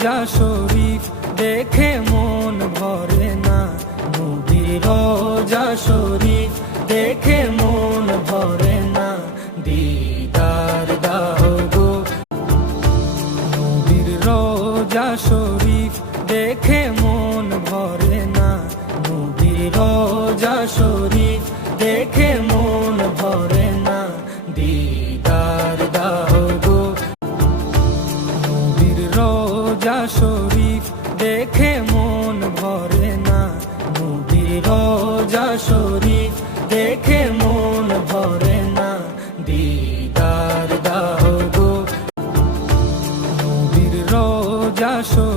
রোজা শরীফ দেখে মন ভরে না, নবীর রোজা শরীফ দেখে মন ভরে না, দিদার দাও গো। নবীর রোজা শরীফ দেখে মন ভরে না, নবীর রোজা শরীফ দেখে মন ভরে না, দিদার দাও গো। নবীর রোজা শরীফ দেখে মন ভরে না, নবীর রোজা শরীফ দেখে মন ভরে না, দিদার দাও গো। নবীর রোজা শরীফ